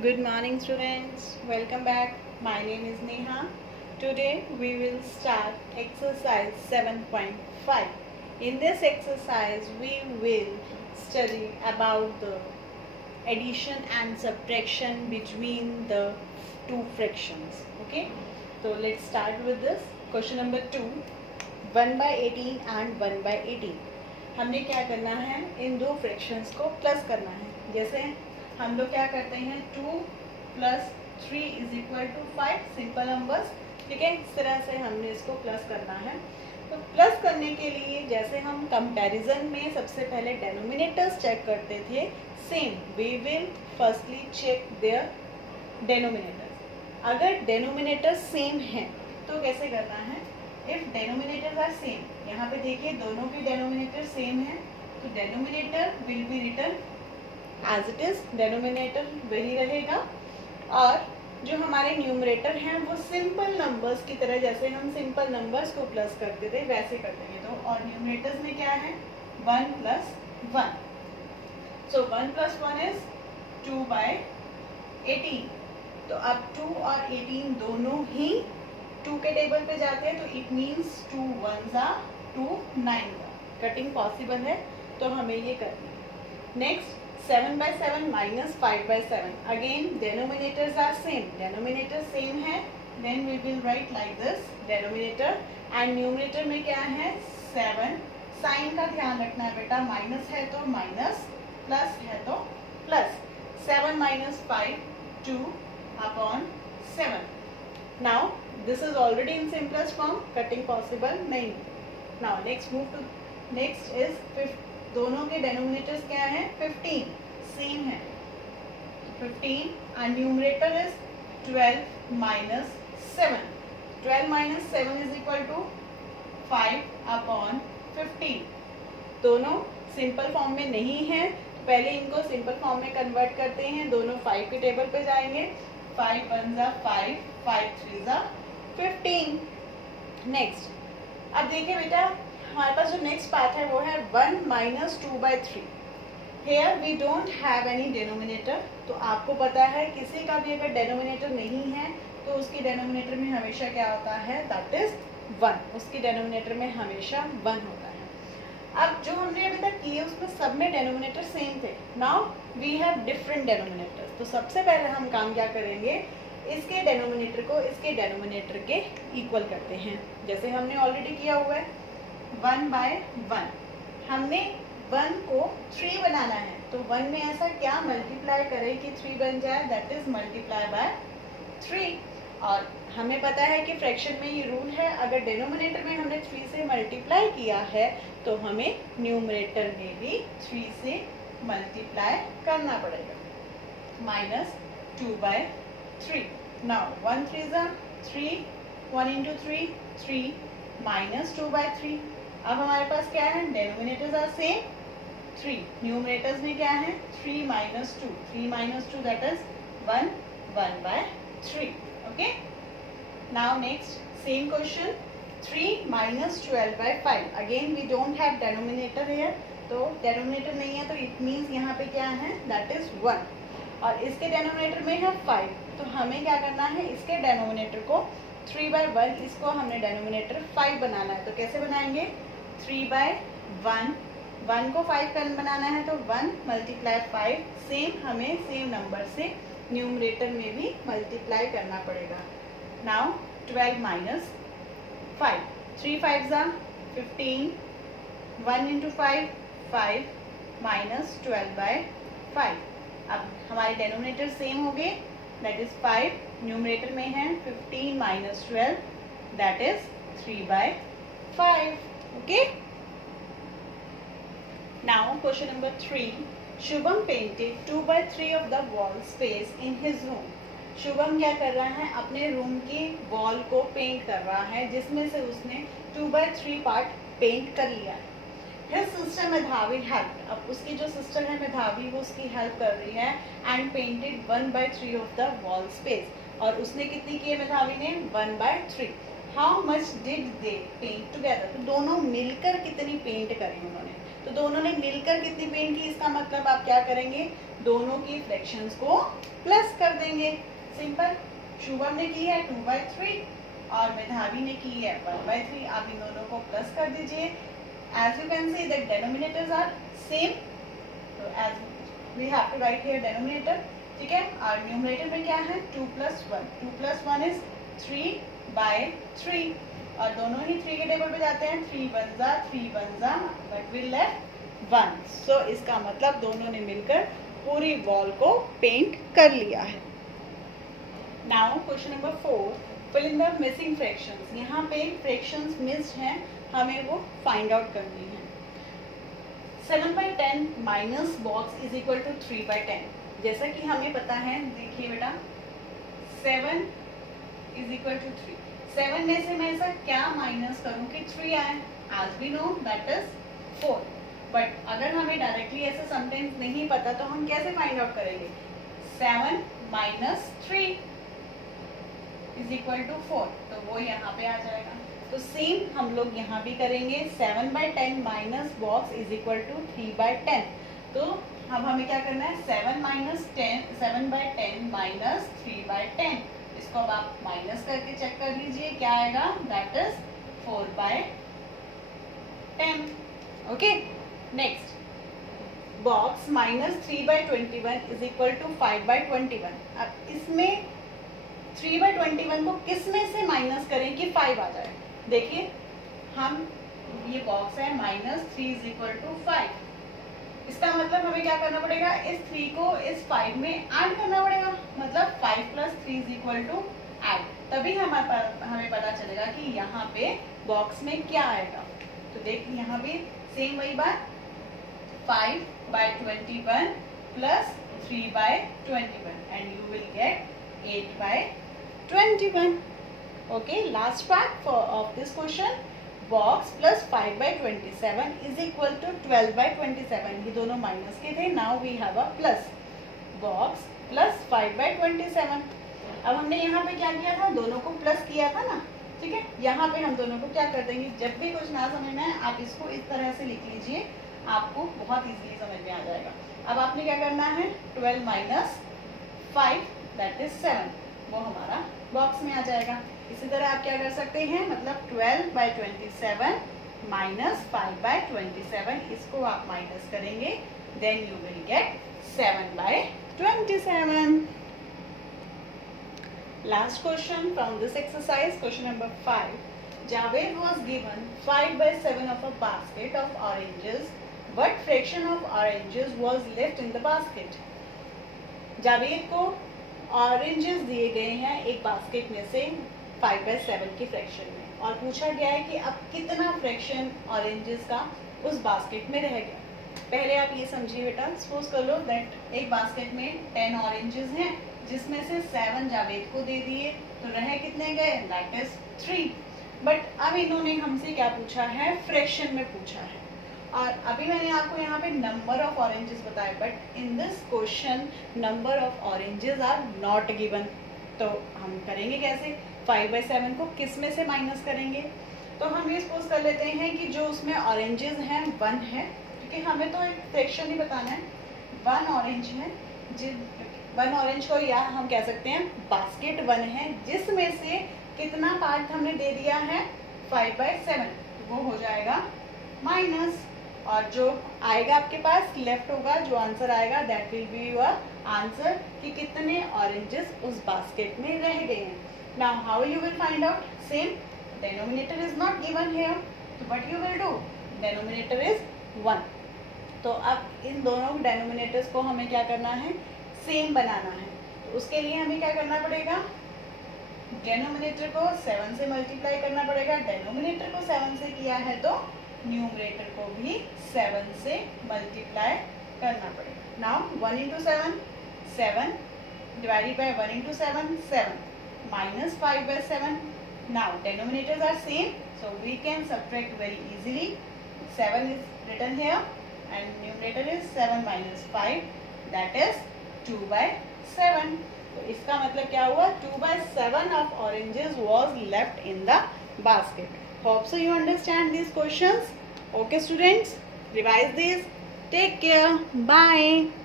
Good morning students, welcome back. My name is Neha. Today we will start exercise 7.5. In this exercise we will study about the addition and subtraction between the two fractions. Okay, so let's start with this. Question number 2, 1 by 18 and 1 by 18. हमने क्या करना है, इन दो fractions को plus करना है. जैसे हम लोग क्या करते हैं, 2 plus 3 is equal to 5, simple numbers. ठीक है, इस तरह से हमने इसको प्लस करना है. तो प्लस करने के लिए जैसे हम कंपैरिजन में सबसे पहले डेनोमिनेटर्स चेक करते थे, same we will firstly check their denominators. अगर डेनोमिनेटर सेम है तो कैसे करना है, इफ डेनोमिनेटर्स आर सेम, यहाँ पे देखिए दोनों के डेनोमिनेटर सेम है, तो denominator will be written as it is, denominator वही रहेगा. और जो हमारे न्यूमरेटर हैं वो सिंपल नंबर्स की तरह, जैसे हम सिंपल नंबर्स को प्लस करते थे वैसे कर देंगे. तो और न्यूमरेटर्स में क्या है, 1 plus 1. So 1 plus 1 is 2 by 18. तो अब 2 और 18 दोनों ही 2 के टेबल पे जाते हैं, तो इट मीन्स 2 1 जा 2 9 जा. कटिंग पॉसिबल है तो हमें ये करनी है. Next 7 by 7 minus 5 by 7. Again denominators are same. Denominator same है, then we will write like this, denominator and numerator में क्या है 7. साइन का ध्यान रखना है बेटा, माइनस है तो माइनस, प्लस है तो plus. 7 minus 5 2 upon 7. Now this is already in simplest form, cutting possible नहीं. Now next move to next is 5. दोनों के डेनोमिनेटर्स क्या है, 15 सेम है. 15 and numerator is 12 minus 7. 12 minus 7 is equal to 5 upon 15. दोनों simple form में नहीं है, पहले इनको सिंपल फॉर्म में कन्वर्ट करते हैं. दोनों 5 के टेबल पे जाएंगे. 5 1 जा 5, 5 3 जा 15. नेक्स्ट अब देखिए बेटा, हमारे पास जो नेक्स्ट पार्ट है वो है 1 minus 2 by 3. Here we don't have any denominator. तो आपको पता है किसी का भी अगर डेनोमिनेटर नहीं है तो उसकी डेनोमिनेटर में हमेशा क्या होता है, दैट इज 1. उसकी डेनोमिनेटर में हमेशा 1 होता है. अब जो हमने अभी तक किए उसमें सब में डेनोमिनेटर सेम थे. Now we have different denominators. तो सबसे पहले हम काम क्या करेंगे, इसके डेनोमिनेटर को इसके डेनोमिनेटर के इक्वल करते हैं, जैसे हमने ऑलरेडी किया हुआ है. 1 बाय 1, हमने 1 को 3 बनाना है, तो 1 में ऐसा क्या मल्टीप्लाई करें कि 3 बन जाए, दैट इज मल्टीप्लाई बाय 3. और हमें पता है कि फ्रैक्शन में ये रूल है, अगर डिनोमिनेटर में हमने 3 से मल्टीप्लाई किया है तो हमें न्यूमरेटर में भी 3 से मल्टीप्लाई करना पड़ेगा. Minus 2 bye 3. नाउ 1 3 जा 3, 1 इंटू 3 3 माइनस 2 बाय 3. अब हमारे पास क्या है, डेनोमिनेटर्स आर सेम 3, न्यूमरेटर्स में क्या है 3 minus 2, 3 minus 2 that is 1, 1 by 3. Okay, now next same question, 3 minus 12 by 5. Again we don't have denominator here, तो डेनोमिनेटर नहीं है तो इट मीन्स यहाँ पे क्या है, दैट इज 1. और इसके डेनोमिनेटर में है 5, तो हमें क्या करना है, इसके डेनोमिनेटर को 3 बाय 1, इसको हमने डेनोमिनेटर 5 बनाना है. तो कैसे बनाएंगे, 3 बाय 1, 1 को 5 बनाना है तो 1 मल्टीप्लाई 5. सेम हमें सेम नंबर से न्यूमरेटर में भी मल्टीप्लाई करना पड़ेगा. नाउ 12 माइनस 5, 3 5 जा 15, 1 इंटू 5 5 माइनस 12 बाय 5. अब हमारे डेनोमिनेटर सेम हो गए, दैट इज 5. न्यूमरेटर में है 15 minus 12, that is 3 by 5. Okay. Now question number 3. Shubham painted 2 by 3 of the wall space in his room. Shubham क्या कर रहा है, अपने रूम की वॉल को पेंट कर रहा है, जिसमें से उसने 2 by 3 पार्ट पेंट कर लिया है. His sister मेधावी helped. अब उसकी जो सिस्टर है मेधावी वो उसकी हेल्प कर रही है, and painted 1 by 3 of the wall space. और उसने कितनी की है मेधावी ने, 1 by 3. How much did they paint together. तो दोनों मिलकर कितनी पेंट करी उन्होंने, तो दोनों ने मिलकर कितनी पेंट की, इसका मतलब आप क्या करेंगे, दोनों की फ्रैक्शंस को प्लस कर देंगे। सिंपल। शुभम ने की है 2/3 और मेधावी ने की है 1/3। आप इन दोनों को प्लस कर दीजिए। As you can see that denominators are same, तो as we have to write here denominator, ठीक है। और न्यूमरेटर में क्या है, 2 + 1, 2 + 1 इज 3/3 और दोनों ही 3 के टेबल पे जाते हैं, 3 1 जा बट वी लेफ्ट 1। सो इसका मतलब दोनों ने मिलकर पूरी वॉल को पेंट कर लिया है। Now question number 4, fill in the missing fractions. यहाँ पे फ्रैक्शंस मिस्ड हैं, हमें वो फाइंड आउट करनी है। 7/10 minus box is equal to 3/10। जैसा कि हमें पता है, देखिए बेटा 7 इज इक्वल टू 3। 7 में से मैं ऐसा क्या माइनस करूं कि 3 आए, as we know that is 4। But अगर हमें डायरेक्टली ऐसा समटाइम्स नहीं पता तो हम कैसे फाइंड आउट करेंगे, 7 माइनस 3 इज इक्वल टू 4, तो वो यहाँ पे आ जाएगा। तो सेम हम लोग यहाँ भी करेंगे, 7/10 minus box is equal to 3/10। तो अब हमें क्या करना है, 7/10 माइनस 3/10, इसको अब आप माइनस करके चेक कर लीजिए क्या आएगा, that is 4/10। Okay. Next, box minus 3/21 is equal to 5/21। अब इसमें 3/21 को किस में से माइनस करें कि 5 आ जाए। देखिए हम, ये बॉक्स है -3 इज इक्वल टू 5, इसका मतलब हमें क्या करना पड़ेगा, इस 3 को इस 5 में ऐड करना पड़ेगा, मतलब 5 + 3 इज इक्वल टू ऐड, तभी हमें पता चलेगा कि यहाँ पे बॉक्स में क्या आएगा। तो देखिए यहाँ पे सेम वही बात, 5/21 plus 3/21 and you will get 8/21। Okay, last part of this question, box plus 5/27 is equal to 12/27। ये दोनों माइनस के थे, now we have a plus, box plus 5/27। अब हमने यहाँ पे क्या किया था, दोनों को प्लस किया था ना, ठीक है। यहाँ पे हम दोनों को क्या कर देंगे, जब भी कुछ ना समझ में आए आप इसको इस तरह से लिख लीजिए, आपको बहुत इजीली समझ में आ जाएगा। अब आपने क्या करना है, 12 माइनस 5 दैट इज 7, वो हमारा बॉक्स में आ जाएगा। इसी तरह आप क्या कर सकते हैं, मतलब 12/27 माइनस 5/27, इसको आप माइनस करेंगे, then you will get 7/27। Last question from this exercise, question number 5. Javed was given 5/7 of a basket of oranges. What fraction of oranges was left in the basket? Javed को ऑरेंजेस दिए गए हैं एक basket में से 5/7 की fraction में, और पूछा गया है कि अब कितना फ्रैक्शन ऑरेंजेस का उस बास्केट में रह गया। पहले आप ये समझिए बेटा, सपोज कर लो दैट एक बास्केट में 10 ऑरेंजेस हैं, जिसमें से 7 जावेद को दे दिए, तो रहे कितने गए, दैट इज 3। बट अब इन्होंने हमसे क्या पूछा है, फ्रैक्शन में पूछा है, और अभी मैंने आपको यहाँ पे नंबर ऑफ ऑरेंजेस बताए, but in this question number of oranges are not given. तो हम करेंगे कैसे, 5/7 को किस में से माइनस करेंगे। तो हम ये सपोज कर लेते हैं कि जो उसमें ऑरेंजेस हैं 1 है, क्योंकि हमें तो एक फ्रैक्शन ही बताना है। 1 ऑरेंज है, 1 ऑरेंज को या हम कह सकते हैं बास्केट 1 है, जिसमें से कितना पार्ट हमने दे दिया है, 5/7, तो वो हो जाएगा माइनस, और जो आएगा आपके पास लेफ्ट होगा, जो आंसर आएगा that will be your answer, कि कितने ऑरेंजेस उस बास्केट में रह गए हैं। Now how you will find out, same, denominator is not given here, तो what you will do, denominator is 1। तो अब इन दोनों डेनोमिनेटर्स को हमें क्या करना है, सेम बनाना है। तो उसके लिए हमें क्या करना पड़ेगा, डेनोमिनेटर को 7 से मल्टीप्लाई करना पड़ेगा। डेनोमिनेटर को 7 से किया है तो न्यूमरेटर को भी 7 से मल्टीप्लाई करना पड़ेगा। Now 1 × 7 7 divided by 1 × 7 7 minus 5/7. Now denominators are same, so we can subtract very easily. 7 is written here and numerator is 7 minus 5, that is 2/7. तो इसका मतलब क्या हुआ, 2/7 of oranges was left in the basket. Hope so you understand these questions. Okay students. revise this. Take care. Bye.